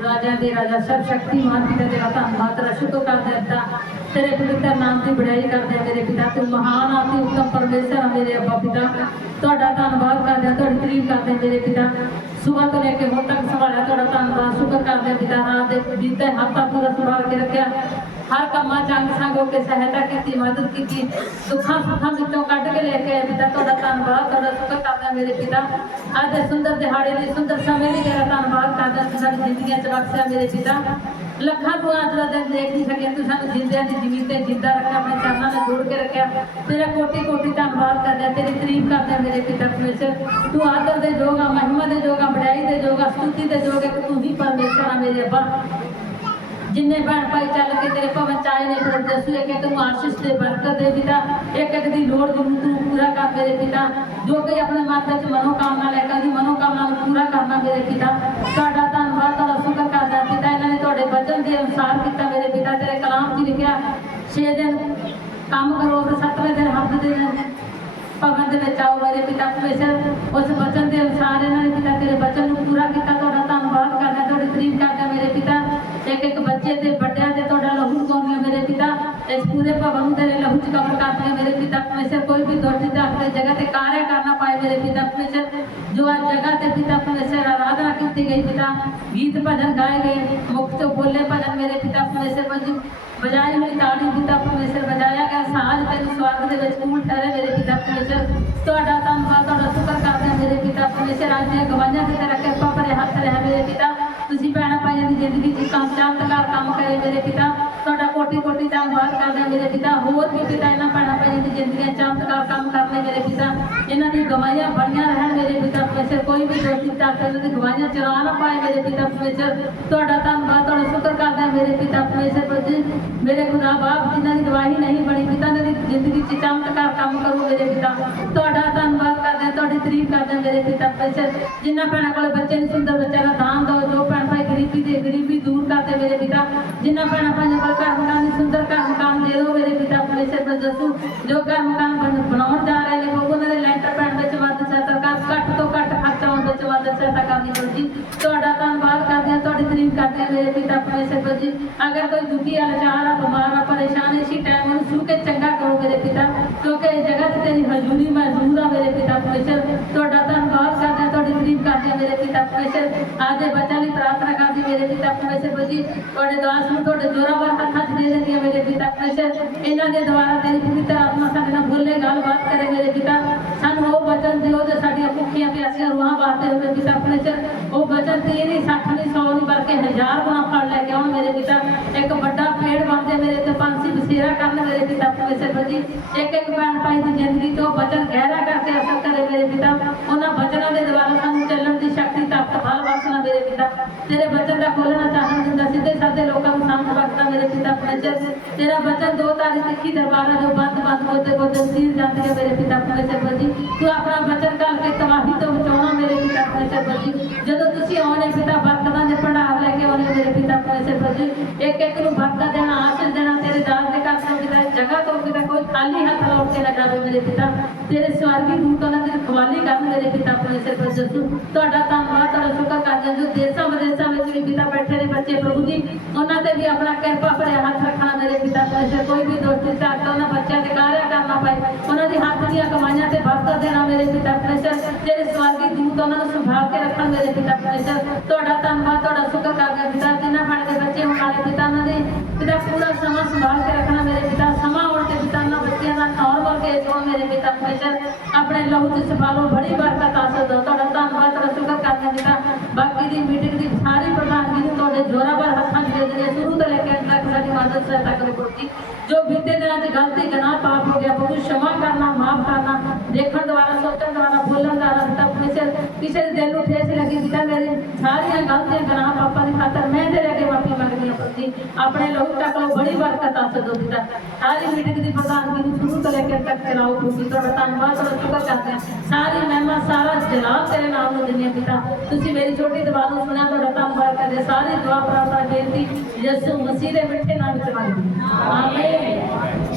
शक्ति मान पिता ಮಾತಿದ ದೇವता मातरा शुद्ध कर देता तेरे पवित्र नाम की बढ़ाई कर दे मेरे पिता तू महान आती उत्तम परमेश्वर मेरे अब्बा पिता ਤੁਹਾਡਾ ਧੰਨਵਾਦ ਕਰਦੇ ਹਾਂ ਤੁਹਾਡੀ ਤਾਰੀਫ ਕਰਦੇ ਮੇਰੇ ਪਿਤਾ ਸਵੇਰ ਤੋਂ ਲੈ ਕੇ ਹੁਣ ਤੱਕ ਸੰਭਾਲਿਆ ਤੁਹਾਡਾ ਧੰਨਵਾਦ ਸ਼ੁਕਰ ਕਰਦੇ ਪਿਤਾ ਰਾਤ ਦੇ ਬੀਤੇ ਹੱਥਾਂ ਤੋਂ ਸੰਭਾਲ ਕੇ ਰੱਖਿਆ हर कम्मा चंग संग होके सहायता की मदद की सुखा सुखा विचों कट के लेके आए पिता थोड़ा धनबाद थोड़ा शुक्र करना मेरे पिता अज सुंदर दिहाड़े की सुंदर समय की तेरा धनबाद करना तू सारी जिंदगी च बख्शा मेरे पिता लखा तू आज का दिन देख नहीं सकिया तू सू जिंदा की जमीन से जिंदा रखा अपने चाहना ने जोड़ के रखा तेरा कोटि कोटि धनबाद करना तेरी तरीफ कर करना मेरे पिता परमेश्वर तू आदर दे जोगा महिमा दे जोगा बढ़ाई दे जोगा स्तुति दे जोगा तू ही परमेश्वर है मेरे अब्बा ਜਿੰਨੇ ਭੈਣ ਭਾਈ ਚੱਲ ਕੇ ਤੇਰੇ ਭਵਨ ਚਾਏ ਨੇ ਫਿਰ ਦੱਸਿਆ ਕਿ ਤੂੰ ਆਸ਼ੀਸ਼ ਤੇ ਬਰਕਤ ਦੇ ਪਿਤਾ ਇੱਕ ਇੱਕ ਦੀ ਲੋੜ ਨੂੰ ਤੂੰ ਪੂਰਾ ਕਰ ਦੇ ਪਿਤਾ ਜੋ ਕਿ ਆਪਣੇ ਮਾਤਾ ਮਨੋ ਕਾਮਨਾ ਲੈ ਕੇ ਦੀ ਕਾਮਨਾ ਨੂੰ ਪੂਰਾ ਕਰਨਾ ਮੇਰੇ ਪਿਤਾ ਤੁਹਾਡਾ ਧੰਨਵਾਦ ਤੁਹਾਡਾ ਸ਼ੁਕਰ ਕਰਦਾ ਪਿਤਾ ਇਹਨਾਂ ਨੇ ਤੁਹਾਡੇ ਬਚਨ ਦੇ ਅਨੁਸਾਰ ਕੀਤਾ ਮੇਰੇ ਪਿਤਾ ਤੇਰੇ ਕਲਾਮ ਦੀ ਲਿਖਿਆ 6 ਦਿਨ ਕੰਮ ਕਰੋ ਤੇ 7ਵੇਂ ਦਿਨ ਹੱਥ ਦੇ ਭਵਨ ਦੇ ਵਿੱਚ ਆਓ ਮੇਰੇ ਪਿਤਾ ਪਰਮੇਸ਼ਰ ਉਸ ਬਚਨ ਦੇ ਅਨੁਸਾਰ ਇਹਨਾਂ ਨੇ ਪਿਤਾ ਤੇਰੇ ਬਚਨ मेरे पिता परमेश्वर कोई भी धरती अपने जगह से कार्य करना पाए मेरे पिता परमेश्वर जो आज जगह से पिता परमेश्वर आराधना की गई पिता गीत भजन गाए गए मुख बोले भजन मेरे पिता परमेश्वर बजू बजाई हुई ताली पिता परमेश्वर बजाया गया साल तेरे स्वर्ग के मूल ठहरे मेरे पिता परमेश्वर थोड़ा धनबाद थोड़ा शुक्र करते हैं मेरे पिता परमेश्वर आज दिन गवाइया की तरह कृपा भरे हाथ रहे मेरे पिता तुम्हें भैन भाइयों की जिंदगी चीजों चांत कर काम करे मेरे पिता थोड़ा कोटी कोटी धनबाद करते हैं मेरे पिता होर भी पिता इन्होंने भैन ਚਿੰਤੀਆਂ ਚੰਦ ਦਾ ਕੰਮ ਕਰਦੇ ਮੇਰੇ ਪਿਤਾ ਇਹਨਾਂ ਦੀ ਗਵਾਈਆਂ ਬਣੀਆਂ ਰਹਿਣ ਮੇਰੇ ਪਿਤਾ ਪ੍ਰੋਫੈਸਰ ਕੋਈ ਵੀ ਦੋਸਤੀ ਚਾਹਤੇ ਇਹਨਾਂ ਦੀ ਗਵਾਈਆਂ ਚਲਾ ਨਾ ਪਾਏ ਮੇਰੇ ਪਿਤਾ ਪ੍ਰੋਫੈਸਰ ਤੁਹਾਡਾ ਧੰਨਵਾਦ ਤੁਹਾਡਾ ਸ਼ੁਕਰ ਕਰਦਾ ਮੇਰੇ ਪਿਤਾ ਪ੍ਰੋਫੈਸਰ ਪ੍ਰਤੀ ਮੇਰੇ ਖੁਦਾ ਬਾਪ ਜਿਨ੍ਹਾਂ ਦੀ ਗਵਾਹੀ ਨਹੀਂ ਬਣੀ ਪਿਤਾ ਨੇ ਜ਼ਿੰਦਗੀ ਚ ਚਮਤਕਾਰ ਕੰਮ ਕਰੋ ਮੇਰੇ ਪਿਤਾ ਤੁਹਾਡਾ ਧੰਨਵਾਦ ਕਰਦੇ ਤੁਹਾਡੀ ਤਾਰੀਫ ਕਰਦੇ ਮੇਰੇ ਪਿਤਾ ਪ੍ਰੋਫੈਸਰ ਜਿਨ੍ਹਾਂ ਭੈਣਾਂ ਕੋਲ ਬੱਚੇ ਨੂੰ ਸੁੰਦਰ ਬੱਚਾ ਦਾ ਦਾਨ ਦੋ ਜੋ ਭੈਣ ਭਾਈ ਗਰੀਬੀ ਦੇ ਗਰੀਬੀ ਦੂਰ ਕਰਦੇ ਮੇਰੇ ਪਿਤਾ ਜਿਨ੍ਹਾਂ ਭੈਣਾਂ ਭਾਈਆਂ ਕੋਲ ਘਰ ਹੁੰਦਾ ਨਹੀਂ ਸੁੰਦਰ ਘਰ ਜੋ ਕੰਮ ਕੰਮ ਬਣਾਉਣ ਜਾ ਰਹੇ ਨੇ ਉਹ ਉਹਨਾਂ ਦੇ ਲੈਂਟਰ ਪੈਣ ਵਿੱਚ ਵੱਧ ਚਾਹਤਾ ਕਰ ਘੱਟ ਤੋਂ ਘੱਟ ਖਰਚਾ ਹੋਣ ਚ ਵੱਧ ਚਾਹਤਾ ਕਰਨੀ ਚਾਹੀਦੀ ਜੀ ਤੁਹਾਡਾ ਧੰਨਵਾਦ ਕਰਦੇ ਆ ਤੁਹਾਡੀ ਤਾਰੀਫ ਕਰਦੇ ਆ ਮੇਰੇ ਪਿਤਾ ਪਰਮੇਸ਼ਰ ਜੀ ਅਗਰ ਕੋਈ ਦੁਖੀ ਹਾਲ ਚਾਹ ਰਿਹਾ ਬਿਮਾਰ ਆ ਪਰੇਸ਼ਾਨ ਹੈ ਦੇ ਬੱਚਿਆਂ ਲਈ ਪ੍ਰਾਰਥਨਾ ਕਰਦੀ ਮੇਰੇ ਪਿਤਾ ਪਰਮੇਸ਼ਰ ਜੀ ਤੁਹਾਡੇ ਦਾਸ ਨੂੰ ਤੁਹਾਡੇ ਜੋਰਾਵਰ ਹੱਥਾਂ 'ਚ ਦੇ ਦਿੰਦੀ ਹੈ ਮੇਰੇ ਪਿਤਾ ਪਰਮੇਸ਼ਰ ਇਹਨਾਂ ਦੇ ਦੁਆਰਾ ਤੇਰੀ ਪਵਿੱਤਰ ਆਤਮਾ ਸਾਡੇ ਨਾਲ ਬੋਲੇ ਗੱਲਬਾਤ ਕਰੇ ਮੇਰੇ ਪਿਤਾ ਸਾਨੂੰ ਉਹ ਬਚਨ ਦਿਓ ਤੇ ਸਾਡੀਆਂ ਭੁੱਖੀਆਂ ਪਿਆਸੀਆਂ ਰੂਹਾਂ ਵਾਸਤੇ ਹੋਵੇ ਪਿਤਾ ਪਰਮੇਸ਼ਰ ਉਹ ਬਚਨ ਤੇਰੀ 60 ਦੀ 100 ਨਹੀਂ ਬਲਕਿ ਹਜ਼ਾਰ ਗੁਣਾ ਫਲ ਲੈ ਕੇ ਆਉਣ ਮੇਰੇ ਪਿਤਾ ਇੱਕ ਵੱਡਾ ਫੇੜ ਬਣ ਜਾ ਮੇਰੇ ਤੇ ਪੰਛੀ ਬਸੇਰਾ ਕਰਨ ਮੇਰੇ ਪਿਤਾ ਪਰਮੇਸ਼ਰ ਜੀ ਇੱਕ ਇੱਕ ਭੈਣ ਭਾਈ ਦੀ ਜ਼ਿੰਦਗੀ ਤੋਂ ਬਚਨ ਗਹਿਰਾ ਕਰਕੇ ਅਸਰ ਕਰੇ ਮੇਰੇ ਪਿਤਾ ਉਹਨਾਂ ਬਚਨਾਂ ਤੇਰਾ ਬਚਨ ਦੋ तारी सिखी ਦਰਬਾਰਾ जो ਬੰਦ बंद होते ਕੋ सील जाती है मेरे पिता परमेश्वर जी ਤੂੰ अपना ਬਚਨ काल के तबाही तो बचाਉਣਾ ਮੇਰੇ ਪਿਤਾ ਪਰਮੇਸ਼ਰ ਜੀ ਜਦੋਂ ਤੁਸੀਂ ਆਉਣੇ ਪਿਤਾ ਬਰਕਤਾਂ ਦੇ ਪੜਾਅ ਲੈ ਕੇ ਆਉਣੇ ਮੇਰੇ ਪਿਤਾ ਪਰਮੇਸ਼ਰ ਜੀ ਇੱਕ ਇੱਕ ਨੂੰ ਬਰਕਤਾਂ ਦੇਣਾ ਆਸ਼ੀਰਵਾਦ ਦੇਣਾ ਤੇਰੇ ਦਾਸ ਦੇ ਘਰ ਤੋਂ ਕਿਤੇ ਜਗ੍ਹਾ ਤੋਂ ਕਿਤੇ ਕੋਈ ਖਾਲੀ ਹੱਥ ਲੌਟ ਕੇ ਲਗਾਵੇ ਮੇਰੇ ਪਿਤਾ ਤੇਰੇ ਸਵਰਗੀ ਰੂਹਾਂ ਦਾ ਤੇਰੇ ਖਵਾਲੀ ਕਰਨ ਮੇਰੇ ਪਿਤਾ ਪਰਮੇਸ਼ਰ ਜੀ ਤੁਹਾਡਾ ਧੰਨਵਾਦ ਤੁਹਾਡਾ ਸ਼ੁਕਰ ਕਰਦੇ ਜੋ ਉਹਨਾਂ ਤੇ ਵੀ ਆਪਣਾ ਕਿਰਪਾ ਭਰਿਆ ਹੱਥ ਰੱਖਣਾ ਮੇਰੇ ਪਿਤਾ ਪਰਮੇਸ਼ਰ ਕੋਈ ਵੀ ਦੋਸਤੀ ਚਾਹਤ ਉਹਨਾਂ ਬੱਚਿਆਂ ਦੇ ਕਾਰਿਆ ਕਰਨਾ ਪਏ ਉਹਨਾਂ ਦੀ ਹੱਥ ਦੀਆਂ ਕਮਾਈਆਂ ਤੇ ਬਰਕਤ ਦੇਣਾ ਮੇਰੇ ਪਿਤਾ ਪਰਮੇਸ਼ਰ ਤੇਰੇ ਸਵਰਗੀ ਦੂਤ ਉਹਨਾਂ ਨੂੰ ਸੰਭਾਲ ਕੇ ਰੱਖਣ ਮੇਰੇ ਪਿਤਾ ਪਰਮੇਸ਼ਰ ਤੁਹਾਡਾ ਧੰਨਵਾਦ ਤੁਹਾਡਾ ਸ਼ੁਕਰ ਕਰਦੇ ਪਿਤਾ ਜਿਨ੍ਹਾਂ ਫੜ ਦੇ ਬੱਚੇ ਹੁਣ ਵਾਲੇ ਪਿਤਾ ਉਹਨਾਂ ਦੇ ਪਿਤਾ ਪੂਰਾ ਸਮਾਂ ਸੰਭਾਲ ਕੇ ਰੱਖਣਾ ਮੇਰੇ ਪਿਤਾ ਸਮਾਂ ਹੋਣ ਤੇ ਪਿਤਾ ਉਹਨਾਂ ਬੱਚਿਆਂ ਦਾ ਤੌਰ ਬਣ ਕੇ ਜੋ ਮੇਰੇ ਪਿਤਾ ਪਰਮੇਸ਼ਰ ਆਪਣੇ ਲਹੂ ਤੇ ਸੰਭਾਲੋ ਬੜੀ ਬਰਕਤ ਆਸੋ ਦੋ ਤੁਹਾਡਾ ਧੰਨਵਾਦ ਤੁਹਾਡਾ ਸ਼ੁਕਰ ਕਰਦੇ ਪਿਤਾ ਬਾਕੀ ਦੀ ਮੀਟਿੰਗ ਦੀ ਸਾਰੀ ਸਹਾਇਤਾ ਤੱਕ ਕਰੋ ਪ੍ਰਤੀ ਜੋ ਬੀਤੇ ਦਿਨਾਂ 'ਚ ਗਲਤੀ ਜਨਾਹ ਪਾਪ ਹੋ ਗਿਆ ਬਹੁਤ ਸ਼ਮਾ ਕਰਨਾ ਮਾਫ ਕਰਨਾ ਦੇਖਣ ਦੁਆਰਾ ਸੋਚਣ ਦੁਆਰਾ ਬੋਲਣ ਦੁਆਰਾ टीचर टीचर जैनू ठेस लगी बेटा मेरे सारिया गलतियां गुनाह पापा की खातर मैं तेरे अगे माफी मंगनी है प्रभु जी अपने लोग तक लो बड़ी बरकत आ सको बेटा सारी मीटिंग की प्रधानगी शुरू तो लेकर तक चलाओ प्रभु जी थोड़ा धन्यवाद और शुक्र करते हैं सारी महिमा सारा जनाब तेरे नाम में दिने पिता ਤੁਸੀਂ ਮੇਰੀ ਛੋਟੀ ਦੁਆ ਨੂੰ ਸੁਣਿਆ ਤੁਹਾਡਾ ਧੰਨਵਾਦ ਕਰਦੇ ਸਾਰੀ ਦੁਆ ਪ੍ਰਾਰਥਨਾ ਬੇਨਤੀ ਯਿਸੂ ਮਸੀਹ ਦੇ ਮਿੱਠੇ ਨਾਮ ਵਿੱਚ ਮੰਗਦੇ ਆਮੇਨ